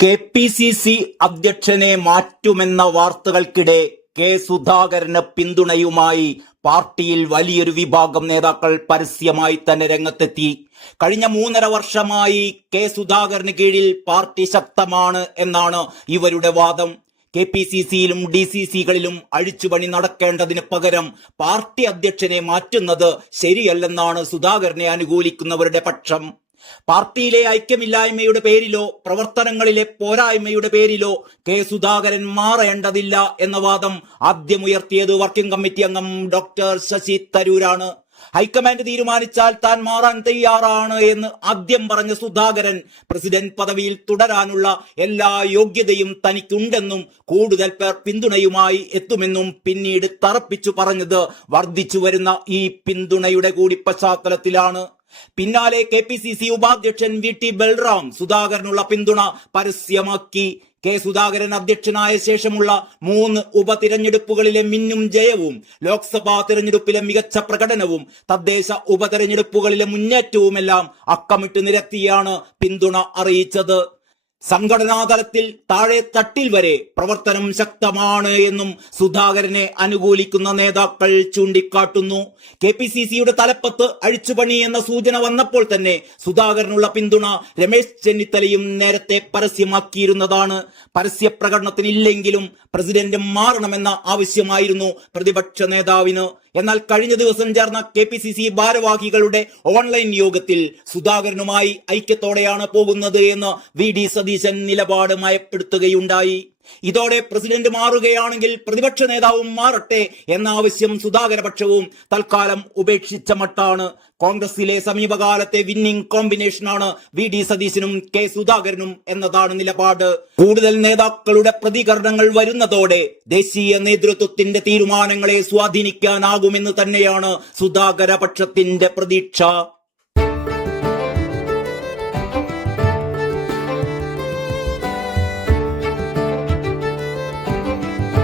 KPCC അധ്യക്ഷനെ മാറ്റുമെന്ന വാർത്തകൾക്കിടെ K സുധാകരന് പിന്തുണയുമായി പാർട്ടിയിൽ വലിയൊരു വിഭാഗം നേതാക്കൾ പരസ്യമായി തന്നെ രംഗത്തെത്തി. കഴിഞ്ഞ 3.5 വർഷമായി കെ സുധാകരന് കീഴിൽ പാർട്ടി ശക്തമാണ് എന്നാണ് ഇവരുടെ വാദം. കെ.പി.സി.സിയിലും DCCകളിലും അഴിച്ചുപണി നടക്കേണ്ടതിന് പകരം പാർട്ടി അധ്യക്ഷനെ മാറ്റുന്നത് ശരിയല്ലെന്നാണ് സുധാകരനെ അനുകൂലിക്കുന്നവരുടെ പക്ഷം. പാർട്ടിയിലെ ഐക്യമില്ലായ്മയുടെ പേരിലോ പ്രവർത്തനങ്ങളിലെ പോരായ്മയുടെ പേരിലോ കെ സുധാകരൻ മാറേണ്ടതില്ല എന്ന വാദം ആദ്യമുയർത്തിയത് വർക്കിംഗ് കമ്മിറ്റി അംഗം ഡോക്ടർ ശശി തരൂരാണ്. ഹൈക്കമാൻഡ് തീരുമാനിച്ചാൽ താൻ മാറാൻ തയ്യാറാണ് എന്ന് ആദ്യം പറഞ്ഞ സുധാകരൻ പ്രസിഡന്റ് പദവിയിൽ തുടരാനുള്ള എല്ലാ യോഗ്യതയും തനിക്കുണ്ടെന്നും കൂടുതൽ പേർ പിന്തുണയുമായി എത്തുമെന്നും പിന്നീട് തറപ്പിച്ചു പറഞ്ഞത് വർദ്ധിച്ചു വരുന്ന ഈ പിന്തുണയുടെ കൂടി പശ്ചാത്തലത്തിലാണ്. പിന്നാലെ കെ.പി.സി.സി ഉപാധ്യക്ഷൻ VT ബൽറാം സുധാകരനുള്ള പിന്തുണ പരസ്യമാക്കി. കെ സുധാകരൻ അധ്യക്ഷനായ ശേഷമുള്ള 3 ഉപതിരഞ്ഞെടുപ്പുകളിലെ മിന്നും ജയവും, ലോക്സഭാ തിരഞ്ഞെടുപ്പിലെ മികച്ച പ്രകടനവും, തദ്ദേശ ഉപതെരഞ്ഞെടുപ്പുകളിലെ മുന്നേറ്റവുമെല്ലാം അക്കമിട്ട് നിരത്തിയാണ് പിന്തുണ അറിയിച്ചത്. സംഘടനാതലത്തിൽ താഴെ തട്ടിൽ വരെ പ്രവർത്തനം ശക്തമാണ് എന്നും സുധാകരനെ അനുകൂലിക്കുന്ന നേതാക്കൾ ചൂണ്ടിക്കാട്ടുന്നു. കെ.പി.സി.സിയുടെ തലപ്പത്ത് അഴിച്ചുപണി എന്ന സൂചന വന്നപ്പോൾ തന്നെ സുധാകരനുള്ള പിന്തുണ രമേശ് ചെന്നിത്തലയും നേരത്തെ പരസ്യമാക്കിയിരുന്നതാണ്. പരസ്യ പ്രകടനത്തിനില്ലെങ്കിലും പ്രസിഡന്റ് മാറണമെന്ന ആവശ്യമായിരുന്നു പ്രതിപക്ഷ നേതാവിന്. എന്നാൽ കഴിഞ്ഞ ദിവസം ചേർന്ന കെ.പി.സി.സി ഭാരവാഹികളുടെ ഓൺലൈൻ യോഗത്തിൽ സുധാകരനുമായി ഐക്യത്തോടെയാണ് പോകുന്നത് എന്ന് VD സതീശൻ നിലപാട് മയപ്പെടുത്തുകയുണ്ടായി. ഇതോടെ പ്രസിഡന്റ് മാറുകയാണെങ്കിൽ പ്രതിപക്ഷ നേതാവും മാറട്ടെ എന്ന ആവശ്യം സുധാകരപക്ഷവും തൽക്കാലം ഉപേക്ഷിച്ച മട്ടാണ്. കോൺഗ്രസിലെ സമീപകാലത്തെ വിന്നിംഗ് കോമ്പിനേഷനാണ് VD സതീശനും കെ സുധാകരനും എന്നതാണ് നിലപാട്. കൂടുതൽ നേതാക്കളുടെ പ്രതികരണങ്ങൾ വരുന്നതോടെ ദേശീയ നേതൃത്വത്തിന്റെ തീരുമാനങ്ങളെ സ്വാധീനിക്കാനാകുമെന്ന് തന്നെയാണ് സുധാകര പക്ഷത്തിന്റെ പ്രതീക്ഷ.